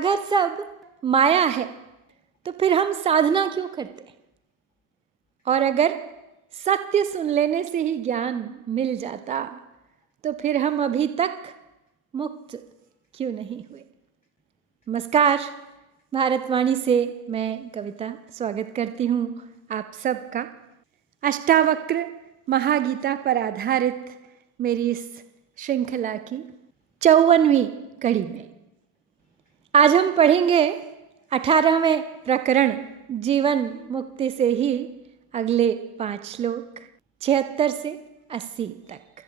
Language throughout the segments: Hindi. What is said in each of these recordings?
अगर सब माया है तो फिर हम साधना क्यों करते हैं? और अगर सत्य सुन लेने से ही ज्ञान मिल जाता तो फिर हम अभी तक मुक्त क्यों नहीं हुए? नमस्कार, भारतवाणी से मैं कविता स्वागत करती हूँ आप सबका अष्टावक्र महागीता पर आधारित मेरी इस श्रृंखला की 54वीं कड़ी में। आज हम पढ़ेंगे 18वें प्रकरण जीवन मुक्ति से ही अगले 5 श्लोक 76 से 80 तक।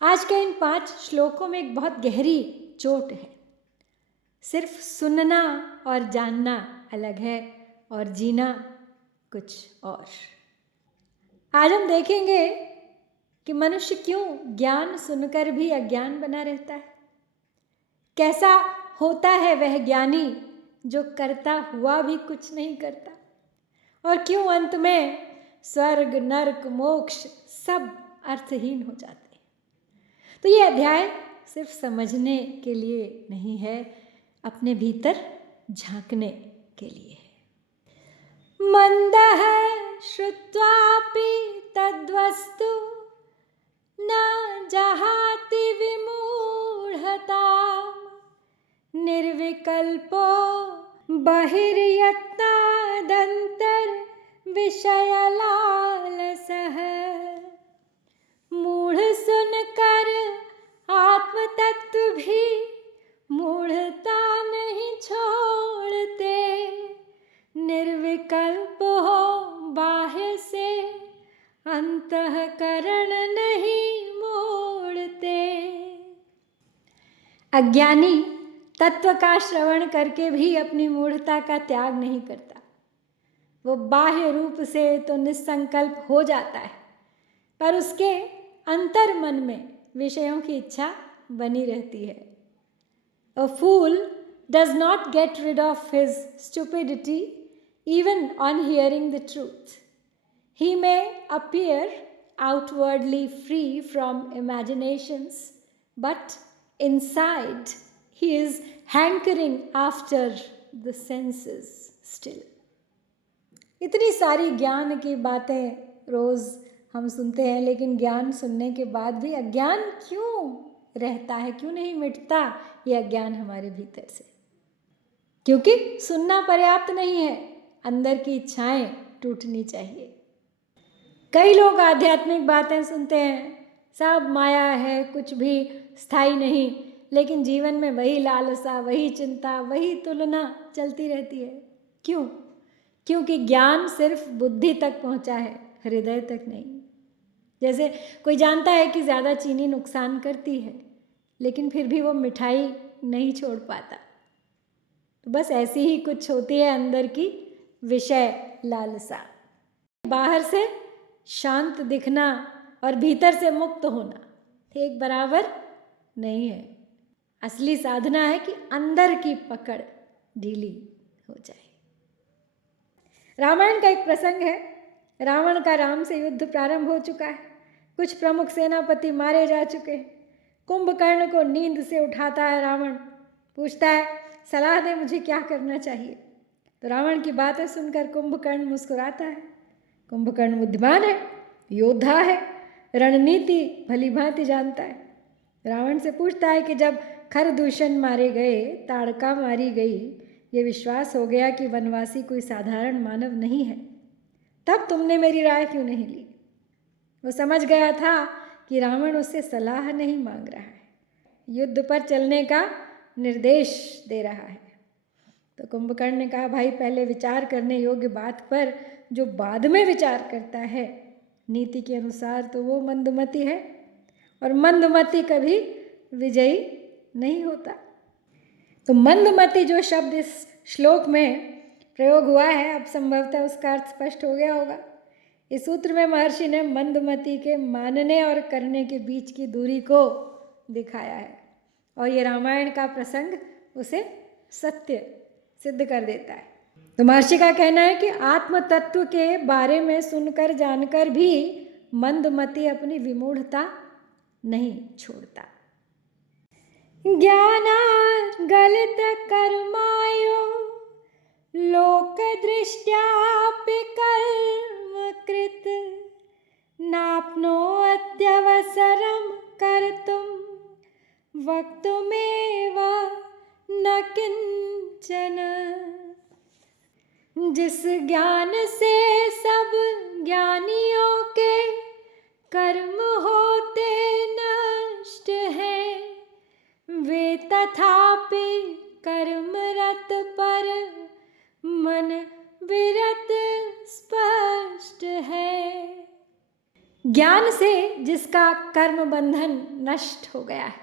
आज के इन 5 श्लोकों में एक बहुत गहरी चोट है। सिर्फ सुनना और जानना अलग है और जीना कुछ और। आज हम देखेंगे कि मनुष्य क्यों ज्ञान सुनकर भी अज्ञान बना रहता है, कैसा होता है वह ज्ञानी जो करता हुआ भी कुछ नहीं करता, और क्यों अंत में स्वर्ग नरक मोक्ष सब अर्थहीन हो जाते हैं। तो ये अध्याय सिर्फ समझने के लिए नहीं है, अपने भीतर झांकने के लिए है। मंदः श्रुत्वापि तद्वस्तु न जहाति विमूढ़ताम् निर्विकल्पो बहिर्यत्नादन्तर विषयलालसः। मूढ़ सुनकर आत्मतत्व भी मूढ़ता नहीं छोड़ते, निर्विकल्प हो बाह्य से अंतःकरण नहीं मोड़ते। अज्ञानी तत्व का श्रवण करके भी अपनी मूढ़ता का त्याग नहीं करता। वो बाह्य रूप से तो निसंकल्प हो जाता है, पर उसके अंतर मन में विषयों की इच्छा बनी रहती है। A fool does not get rid of his stupidity even on hearing the truth. He may appear outwardly free from imaginations, but inside he is hankering after the senses still. इतनी सारी ज्ञान की बातें रोज हम सुनते हैं, लेकिन ज्ञान सुनने के बाद भी अज्ञान क्यों रहता है, क्यों नहीं मिटता ये अज्ञान हमारे भीतर से? क्योंकि सुनना पर्याप्त नहीं है, अंदर की इच्छाएं टूटनी चाहिए। कई लोग आध्यात्मिक बातें सुनते हैं, सब माया है, कुछ भी स्थायी नहीं, लेकिन जीवन में वही लालसा, वही चिंता, वही तुलना चलती रहती है। क्यों? क्योंकि ज्ञान सिर्फ बुद्धि तक पहुंचा है, हृदय तक नहीं। जैसे कोई जानता है कि ज़्यादा चीनी नुकसान करती है, लेकिन फिर भी वो मिठाई नहीं छोड़ पाता। तो बस ऐसी ही कुछ होती है अंदर की विषय लालसा। बाहर से शांत दिखना और भीतर से मुक्त होना एक बराबर नहीं है। असली साधना है कि अंदर की पकड़ ढीली हो जाए। रामायण का एक प्रसंग है। रावण का राम से युद्ध प्रारंभ हो चुका है, कुछ प्रमुख सेनापति मारे जा चुके हैं। कुंभकर्ण को नींद से उठाता है रावण, पूछता है सलाह दे मुझे क्या करना चाहिए। तो रावण की बातें सुनकर कुंभकर्ण मुस्कुराता है। कुंभकर्ण बुद्धिमान है, योद्धा है, रणनीति भली भांति जानता है। रावण से पूछता है कि जब खरदूषण मारे गए, ताड़का मारी गई, ये विश्वास हो गया कि वनवासी कोई साधारण मानव नहीं है, तब तुमने मेरी राय क्यों नहीं ली? वो समझ गया था कि रावण उससे सलाह नहीं मांग रहा है, युद्ध पर चलने का निर्देश दे रहा है। तो कुंभकर्ण ने कहा भाई, पहले विचार करने योग्य बात पर जो बाद में विचार करता है नीति के अनुसार, तो वो मंदमती है, और मंदमती कभी विजयी नहीं होता। तो मंदमती जो शब्द इस श्लोक में प्रयोग हुआ है, अब संभवतः उसका अर्थ स्पष्ट हो गया होगा। इस सूत्र में महर्षि ने मंदमती के मानने और करने के बीच की दूरी को दिखाया है, और ये रामायण का प्रसंग उसे सत्य सिद्ध कर देता है। तो महर्षि का कहना है कि आत्म तत्व के बारे में सुनकर जानकर भी मंदमती अपनी विमूढ़ता नहीं छोड़ता। ज्ञानात् गलितकर्मायो लोकदृष्ट्यापि कर्मकृत् नाप्नोत्यवसरं कर्तुं वक्तुमेव न किंचन। जिस ज्ञान से सब ज्ञानियों के कर्म होते नष्ट हैं, वे तथापि कर्मरत पर मन विरत स्पष्ट है। ज्ञान से जिसका कर्म बंधन नष्ट हो गया है,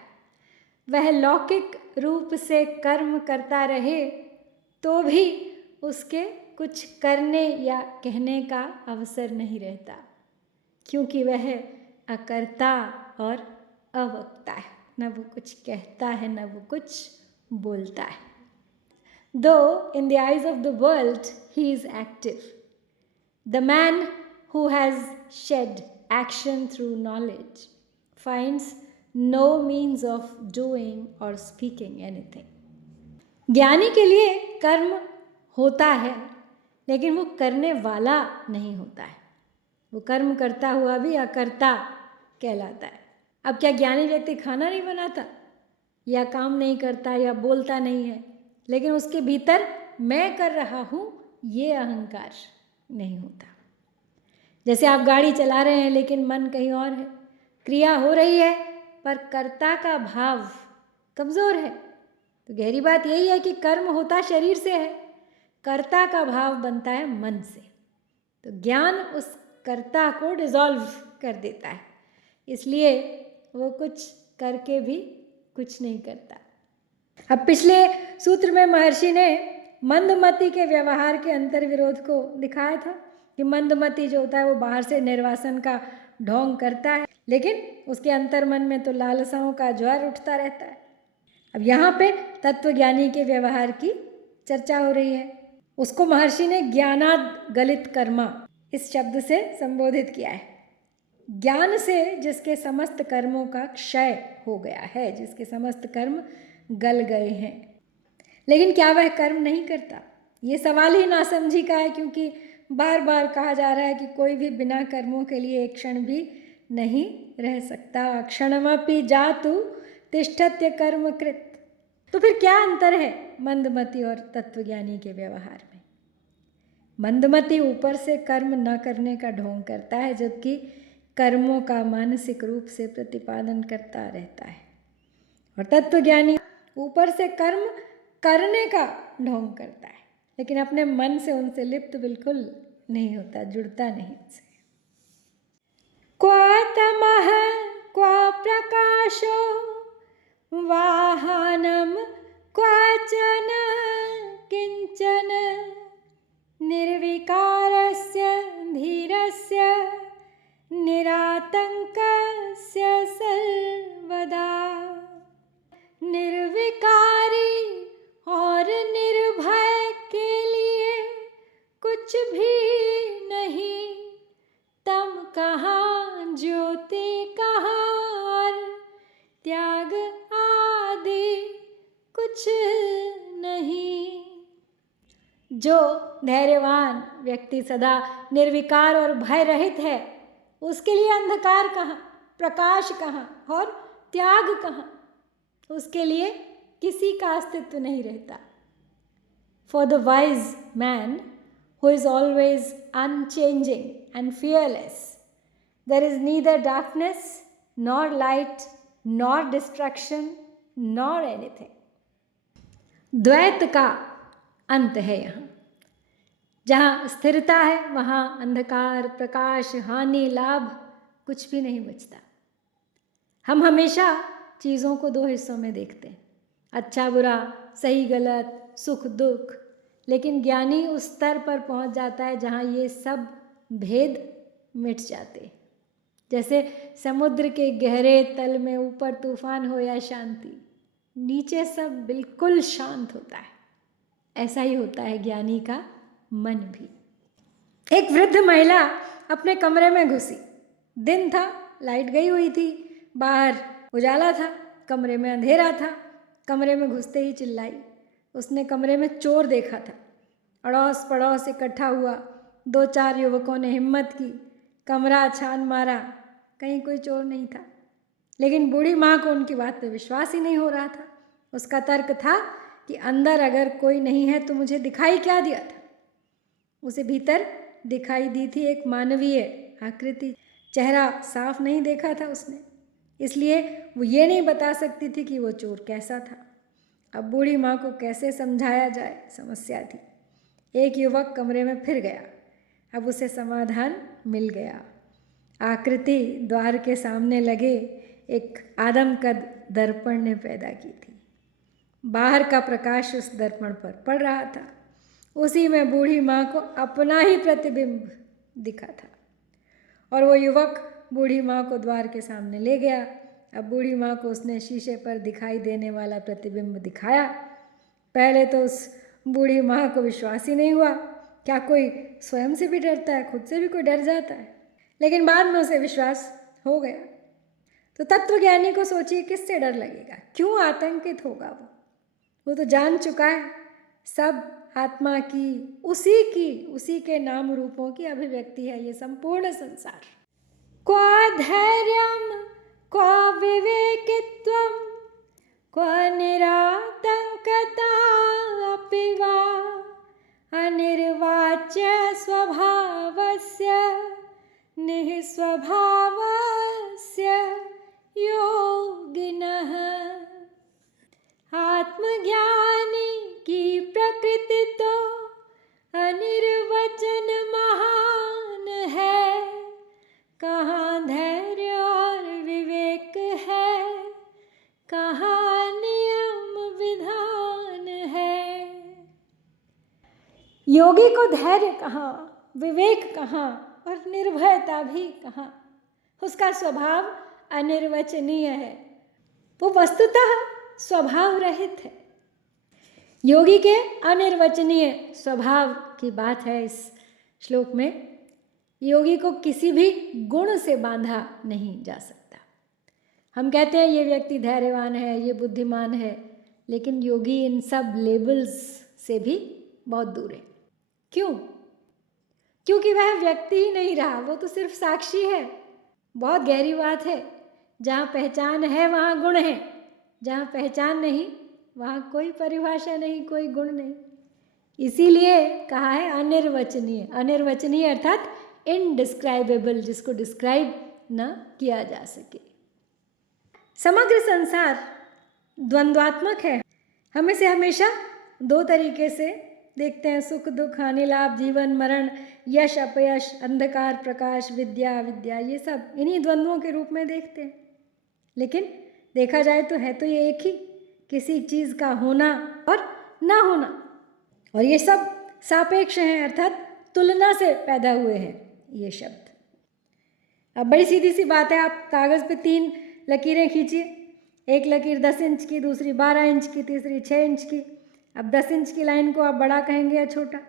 वह लौकिक रूप से कर्म करता रहे तो भी उसके कुछ करने या कहने का अवसर नहीं रहता, क्योंकि वह अकर्ता और अवक्ता है। न वो कुछ कहता है, न वो कुछ बोलता है। Though in the eyes of the world he is active, the man who has shed action through knowledge finds no means of doing or speaking anything. ज्ञानी के लिए कर्म होता है, लेकिन वो करने वाला नहीं होता है। वो कर्म करता हुआ भी अकर्ता कहलाता है। अब क्या ज्ञानी व्यक्ति खाना नहीं बनाता या काम नहीं करता या बोलता नहीं है, लेकिन उसके भीतर मैं कर रहा हूँ ये अहंकार नहीं होता। जैसे आप गाड़ी चला रहे हैं लेकिन मन कहीं और है, क्रिया हो रही है पर कर्ता का भाव कमज़ोर है, तो गहरी बात यही है कि कर्म होता शरीर से है, कर्ता का भाव बनता है मन से। तो ज्ञान उस कर्ता को डिसॉल्व कर देता है, इसलिए वो कुछ करके भी कुछ नहीं करता। अब पिछले सूत्र में महर्षि ने मंदमति के व्यवहार के अंतर विरोध को दिखाया था कि मंदमति जो होता है वो बाहर से निर्वासन का ढोंग करता है, लेकिन उसके अंतर मन में तो लालसाओं का ज्वार उठता रहता है। अब यहाँ पे तत्वज्ञानी के व्यवहार की चर्चा हो रही है। उसको महर्षि ने ज्ञानाद् गलित कर्मा इस शब्द से संबोधित किया है। ज्ञान से जिसके समस्त कर्मों का क्षय हो गया है, जिसके समस्त कर्म गल गए हैं, लेकिन क्या वह कर्म नहीं करता? ये सवाल ही नासमझी का है, क्योंकि बार बार कहा जा रहा है कि कोई भी बिना कर्मों के लिए एक क्षण भी नहीं रह सकता। क्षणमपि जातु तिष्ठत्य कर्मकृत। तो फिर क्या अंतर है मंदमति और तत्वज्ञानी के व्यवहार में? मंदमति ऊपर से कर्म न करने का ढोंग करता है, जबकि कर्मों का मानसिक रूप से प्रतिपादन करता रहता है, और तत्वज्ञानी ऊपर से कर्म करने का ढोंग करता है, लेकिन अपने मन से उनसे लिप्त बिल्कुल नहीं होता, जुड़ता नहीं उनसे। क्व तमः क्व प्रकाशो वाहनम क्वचन किंचन निर्विकारस्य धीरस्य निरातंकस्य सर्वदा। निर्विकारी और निर्भय के लिए कुछ भी नहीं, तम कहाँ ज्योति कहाँ और त्याग आदि कुछ नहीं। जो धैर्यवान व्यक्ति सदा निर्विकार और भय रहित है, उसके लिए अंधकार कहाँ, प्रकाश कहाँ और त्याग कहाँ? उसके लिए किसी का अस्तित्व नहीं रहता। For the wise man who is always unchanging and fearless, there is neither darkness nor light nor destruction nor anything. द्वैत का अंत है यहाँ। जहाँ स्थिरता है वहाँ अंधकार, प्रकाश, हानि, लाभ कुछ भी नहीं बचता। हम हमेशा चीज़ों को दो हिस्सों में देखते हैं, अच्छा बुरा, सही गलत, सुख दुख, लेकिन ज्ञानी उस स्तर पर पहुंच जाता है जहाँ ये सब भेद मिट जाते हैं। जैसे समुद्र के गहरे तल में ऊपर तूफान हो या शांति, नीचे सब बिल्कुल शांत होता है। ऐसा ही होता है ज्ञानी का मन भी। एक वृद्ध महिला अपने कमरे में घुसी। दिन था, लाइट गई हुई थी, बाहर उजाला था, कमरे में अंधेरा था। कमरे में घुसते ही चिल्लाई। उसने कमरे में चोर देखा था। अड़ोस पड़ोस इकट्ठा हुआ। 2-4 युवकों ने हिम्मत की, कमरा छान मारा, कहीं कोई चोर नहीं था। लेकिन बूढ़ी माँ को उनकी बात पे विश्वास ही नहीं हो रहा था। उसका तर्क था कि अंदर अगर कोई नहीं है तो मुझे दिखाई क्या दिया था। उसे भीतर दिखाई दी थी एक मानवीय आकृति। चेहरा साफ नहीं देखा था उसने, इसलिए वो ये नहीं बता सकती थी कि वो चोर कैसा था। अब बूढ़ी माँ को कैसे समझाया जाए, समस्या थी। एक युवक कमरे में फिर गया। अब उसे समाधान मिल गया। आकृति द्वार के सामने लगे एक आदमकद दर्पण ने पैदा की थी। बाहर का प्रकाश उस दर्पण पर पड़ रहा था। उसी में बूढ़ी माँ को अपना ही प्रतिबिंब दिखा था। और वो युवक बूढ़ी माँ को द्वार के सामने ले गया। अब बूढ़ी माँ को उसने शीशे पर दिखाई देने वाला प्रतिबिंब दिखाया। पहले तो उस बूढ़ी माँ को विश्वास ही नहीं हुआ। क्या कोई स्वयं से भी डरता है? खुद से भी कोई डर जाता है? लेकिन बाद में उसे विश्वास हो गया। तो तत्वज्ञानी को सोचिए किससे डर लगेगा, क्यों आतंकित होगा? वो तो जान चुका है सब आत्मा की, उसी के नाम रूपों की अभिव्यक्ति है ये संपूर्ण संसार। क्वा धैर्यम क्वा विवेकित्वम क्वा निरातंकता अपि वा अनिर्वाच्य स्वभावस्य निःस्वभावस्य योगिनः। आत्मज्ञानी की प्रकृति तो अनिर्वचन महान है, कहाँ धैर्य और विवेक है, कहाँ नियम विधान है। योगी को धैर्य कहाँ, विवेक कहाँ और निर्भयता भी कहाँ। उसका स्वभाव अनिर्वचनीय है, वो वस्तुतः स्वभाव रहित है। योगी के अनिर्वचनीय स्वभाव की बात है इस श्लोक में। योगी को किसी भी गुण से बांधा नहीं जा सकता। हम कहते हैं ये व्यक्ति धैर्यवान है, ये बुद्धिमान है, लेकिन योगी इन सब लेबल्स से भी बहुत दूर है। क्यों? क्योंकि वह व्यक्ति ही नहीं रहा, वो तो सिर्फ साक्षी है। बहुत गहरी बात है। जहाँ पहचान है वहाँ गुण है, जहाँ पहचान नहीं वहाँ कोई परिभाषा नहीं, कोई गुण नहीं। इसीलिए कहा है अनिर्वचनीय। अनिर्वचनीय अर्थात इनडिस्क्राइबेबल, जिसको डिस्क्राइब न किया जा सके। समग्र संसार द्वंद्वात्मक है। हम इसे हमेशा दो तरीके से देखते हैं, सुख दुख, हानि लाभ, जीवन मरण, यश अपयश, अंधकार प्रकाश, विद्या अविद्या, ये सब इन्हीं द्वंद्वों के रूप में देखते हैं। लेकिन देखा जाए तो है तो ये एक ही, किसी चीज़ का होना और ना होना। और ये सब सापेक्ष हैं, अर्थात तुलना से पैदा हुए हैं ये शब्द। अब बड़ी सीधी सी बात है, आप कागज़ पे 3 लकीरें खींचिए। एक लकीर 10 इंच की, दूसरी 12 इंच की, तीसरी 6 इंच की। अब 10 इंच की लाइन को आप बड़ा कहेंगे या छोटा?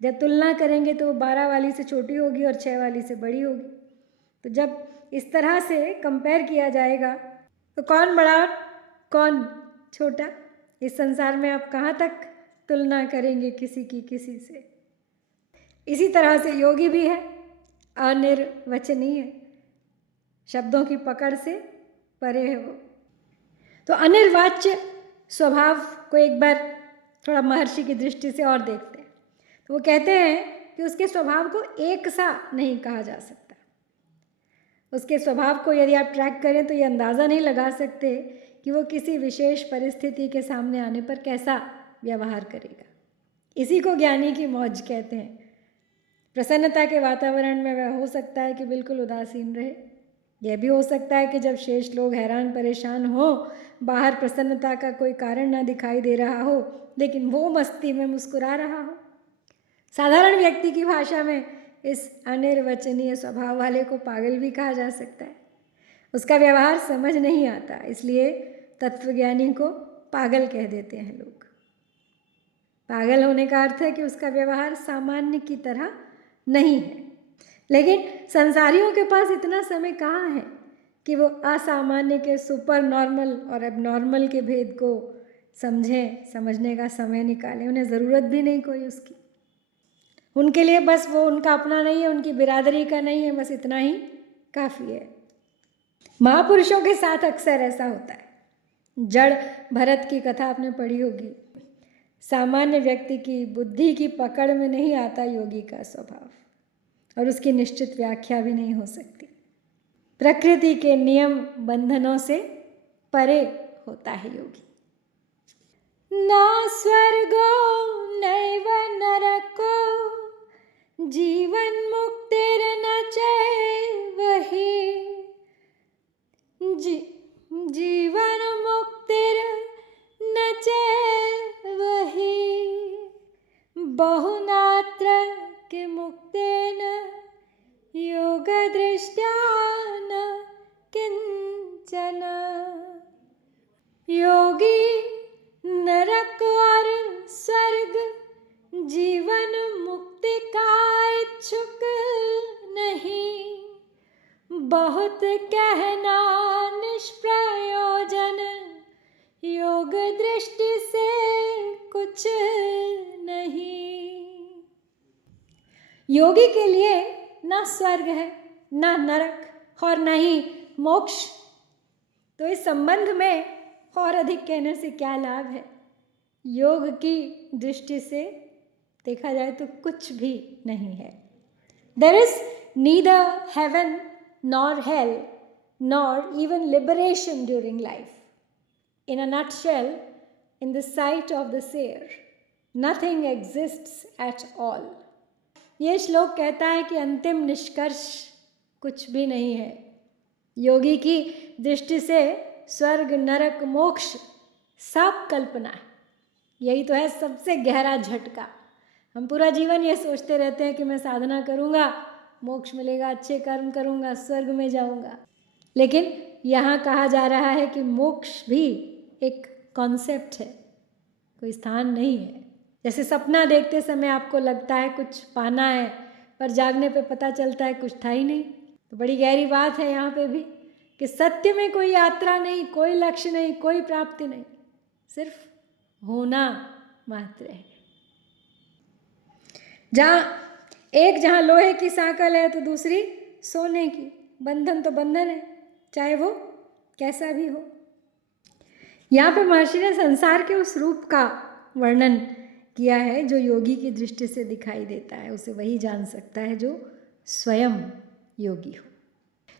जब तुलना करेंगे तो वो 12 वाली से छोटी होगी और 6 वाली से बड़ी होगी। तो जब इस तरह से कंपेयर किया जाएगा तो कौन बड़ा और कौन छोटा? इस संसार में आप कहाँ तक तुलना करेंगे किसी की किसी से? इसी तरह से योगी भी है, अनिर्वचनीय, शब्दों की पकड़ से परे है वो। तो अनिर्वाच्य स्वभाव को एक बार थोड़ा महर्षि की दृष्टि से और देखते हैं। तो वो कहते हैं कि उसके स्वभाव को एक सा नहीं कहा जा सकता। उसके स्वभाव को यदि आप ट्रैक करें तो ये अंदाज़ा नहीं लगा सकते कि वो किसी विशेष परिस्थिति के सामने आने पर कैसा व्यवहार करेगा। इसी को ज्ञानी की मौज कहते हैं। प्रसन्नता के वातावरण में वह हो सकता है कि बिल्कुल उदासीन रहे। यह भी हो सकता है कि जब शेष लोग हैरान परेशान हो, बाहर प्रसन्नता का कोई कारण न दिखाई दे रहा हो, लेकिन वो मस्ती में मुस्कुरा रहा हो। साधारण व्यक्ति की भाषा में इस अनिर्वचनीय स्वभाव वाले को पागल भी कहा जा सकता है। उसका व्यवहार समझ नहीं आता, इसलिए तत्वज्ञानी को पागल कह देते हैं लोग। पागल होने का अर्थ है कि उसका व्यवहार सामान्य की तरह नहीं है। लेकिन संसारियों के पास इतना समय कहाँ है कि वो असामान्य के सुपर नॉर्मल और एबनॉर्मल के भेद को समझें, समझने का समय निकालें। उन्हें ज़रूरत भी नहीं कोई उसकी, उनके लिए बस वो उनका अपना नहीं है, उनकी बिरादरी का नहीं है, बस इतना ही काफ़ी है। महापुरुषों के साथ अक्सर ऐसा होता है। जड़ भरत की कथा आपने पढ़ी होगी। सामान्य व्यक्ति की बुद्धि की पकड़ में नहीं आता योगी का स्वभाव, और उसकी निश्चित व्याख्या भी नहीं हो सकती। प्रकृति के नियम बंधनों से परे होता है योगी। ना स्वर्गो नैव नरको जीवन मुक्तिर्न चैवहि जीवन मुक्तिर्न चैवहि बहुनात्र किमुक्तेन योगदृष्ट्या न किंचन। योगी नरक और स्वर्ग जीवन मुक्ति का इच्छुक नहीं, बहुत कहना निष्प्रयोजन योग दृष्टि से कुछ नहीं। योगी के लिए ना स्वर्ग है, ना नरक और ना ही मोक्ष। तो इस संबंध में और अधिक कहने से क्या लाभ है। योग की दृष्टि से देखा जाए तो कुछ भी नहीं है। There is neither heaven nor hell nor even liberation during life. In a nutshell, in the sight of the seer, nothing exists at all. ये श्लोक कहता है कि अंतिम निष्कर्ष कुछ भी नहीं है। योगी की दृष्टि से स्वर्ग नरक मोक्ष सब कल्पना है। यही तो है सबसे गहरा झटका। हम पूरा जीवन ये सोचते रहते हैं कि मैं साधना करूँगा, मोक्ष मिलेगा, अच्छे कर्म करूँगा, स्वर्ग में जाऊँगा। लेकिन यहाँ कहा जा रहा है कि मोक्ष भी एक कॉन्सेप्ट है, कोई स्थान नहीं है। जैसे सपना देखते समय आपको लगता है कुछ पाना है, पर जागने पे पता चलता है कुछ था ही नहीं। तो बड़ी गहरी बात है यहाँ पे भी कि सत्य में कोई यात्रा नहीं, कोई लक्ष्य नहीं, कोई प्राप्ति नहीं, सिर्फ होना मात्र है। जहाँ लोहे की सांकल है तो दूसरी सोने की। बंधन तो बंधन है, चाहे वो कैसा भी हो। यहाँ पे महर्षि ने संसार के उस रूप का वर्णन किया है जो योगी की दृष्टि से दिखाई देता है। उसे वही जान सकता है जो स्वयं योगी हो।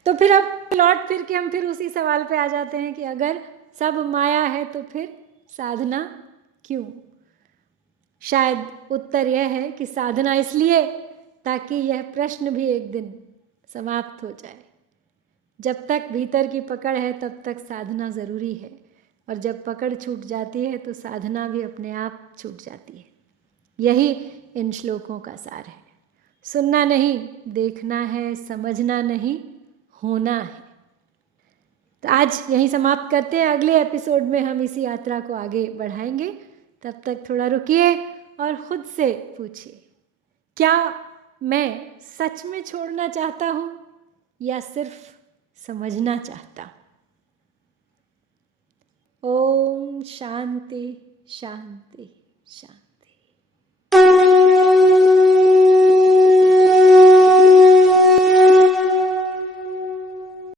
तो फिर अब लौट फिर के हम फिर उसी सवाल पे आ जाते हैं कि अगर सब माया है तो फिर साधना क्यों। शायद उत्तर यह है कि साधना इसलिए ताकि यह प्रश्न भी एक दिन समाप्त हो जाए। जब तक भीतर की पकड़ है तब तक साधना ज़रूरी है, और जब पकड़ छूट जाती है तो साधना भी अपने आप छूट जाती है। यही इन श्लोकों का सार है। सुनना नहीं, देखना है, समझना नहीं, होना है। तो आज यहीं समाप्त करते हैं। अगले एपिसोड में हम इसी यात्रा को आगे बढ़ाएंगे। तब तक थोड़ा रुकिए और ख़ुद से पूछिए, क्या मैं सच में छोड़ना चाहता हूँ या सिर्फ समझना चाहता हूँ। ओम शांति शांति शांति।